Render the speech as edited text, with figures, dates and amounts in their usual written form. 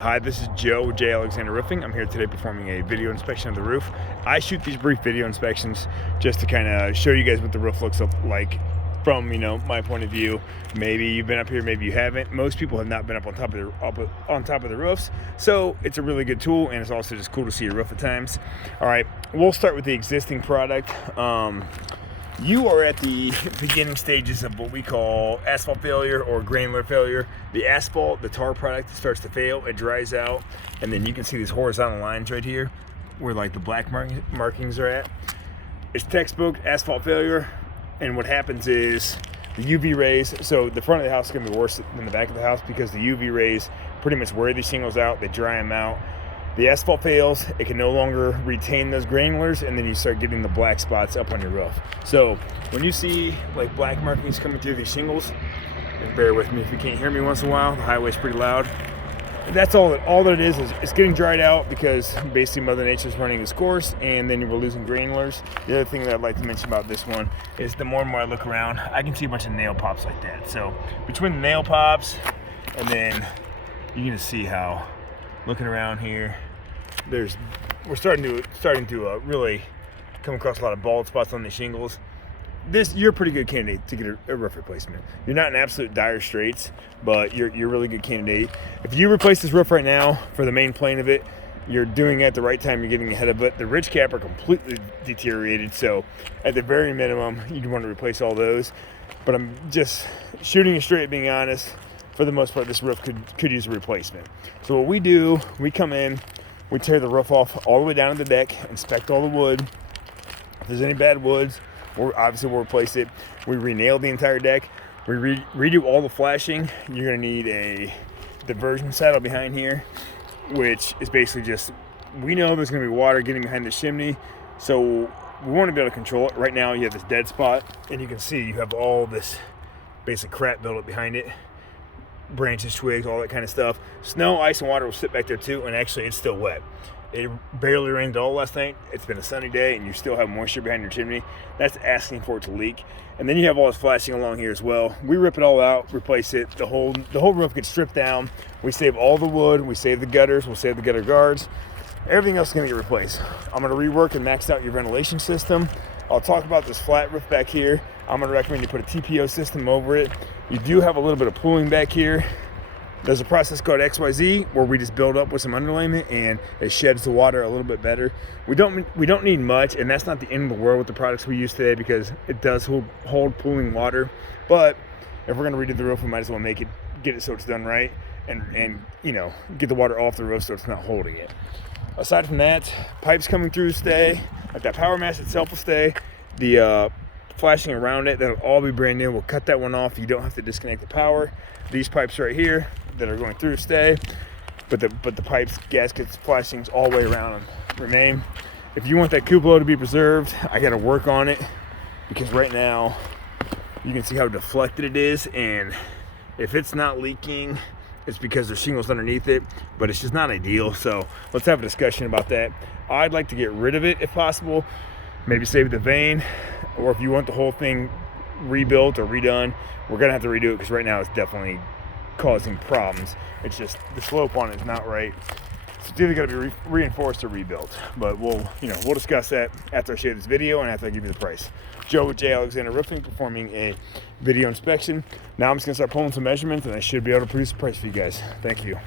Hi, this is Joe with J. Alexander Roofing. I'm here today performing a video inspection of the roof. I shoot these brief video inspections just to kind of show you guys what the roof looks like from, my point of view. Maybe you've been up here, maybe you haven't. Most people have not been up on top of the roofs, so it's a really good tool, and it's also just cool to see your roof at times. All right, we'll start with the existing product. You are at the beginning stages of what we call asphalt failure or granular failure. The asphalt, the tar product, starts to fail, it dries out, and then you can see these horizontal lines right here where like the black markings are at. It's textbook asphalt failure, and what happens is the UV rays, so the front of the house is going to be worse than the back of the house because the UV rays pretty much wear these shingles out, they dry them out. The asphalt fails, it can no longer retain those granulars, and then you start getting the black spots up on your roof. So when you see like black markings coming through these shingles, and bear with me if you can't hear me once in a while, the highway's pretty loud. That's all that it is it's getting dried out because basically Mother Nature's running its course, and then we're losing granulars. The other thing that I'd like to mention about this one is the more and more I look around, I can see a bunch of nail pops like that. So between the nail pops, and then you're gonna see how, looking around here, we're starting to really come across a lot of bald spots on the shingles. You're a pretty good candidate to get a roof replacement. You're not in absolute dire straits, but you're a really good candidate. If you replace this roof right now for the main plane of it, you're doing it at the right time, you're getting ahead of it. The ridge cap are completely deteriorated, so at the very minimum, you'd want to replace all those. But I'm just shooting you straight, being honest. For the most part, this roof could use a replacement. So what we do, we come in, we tear the roof off all the way down to the deck, inspect all the wood. If there's any bad woods, we'll replace it. We re-nail the entire deck. We redo all the flashing. You're gonna need a diversion saddle behind here, which is basically just, we know there's gonna be water getting behind the chimney, so we wanna be able to control it. Right now you have this dead spot, and you can see you have all this basic crap built up behind it. Branches, twigs, all that kind of stuff. Snow, ice, and water will sit back there too, and actually it's still wet. It barely rained all last night. It's been a sunny day, and you still have moisture behind your chimney. That's asking for it to leak. And then you have all this flashing along here as well. We rip it all out, replace it. The whole roof gets stripped down. We save all the wood. We save the gutters. We'll save the gutter guards. Everything else is going to get replaced. I'm going to rework and max out your ventilation system. I'll talk about this flat roof back here. I'm going to recommend you put a TPO system over it. You do have a little bit of pooling back here. There's a process called XYZ where we just build up with some underlayment and it sheds the water a little bit better. We don't need much, and that's not the end of the world with the products we use today because it does hold pooling water. But if we're going to redo the roof, we might as well get it so it's done right, and get the water off the roof so it's not holding it. Aside from that, pipes coming through stay. Like that power mast itself will stay. The flashing around it, that'll all be brand new. We'll cut that one off. You don't have to disconnect the power. These pipes right here that are going through stay, but the pipes, gaskets, flashings all the way around them remain. If you want that cupola to be preserved, I got to work on it because right now you can see how deflected it is, and if it's not leaking, it's because there's shingles underneath it, but it's just not ideal. So let's have a discussion about that. I'd like to get rid of it if possible, maybe save the vane, or if you want the whole thing rebuilt or redone, we're gonna have to redo it because right now it's definitely causing problems. It's just the slope on it is not right. So it's either got to be reinforced or rebuilt. But we'll discuss that after I share this video and after I give you the price. Joe with J. Alexander Roofing performing a video inspection. Now I'm just gonna start pulling some measurements, and I should be able to produce a price for you guys. Thank you.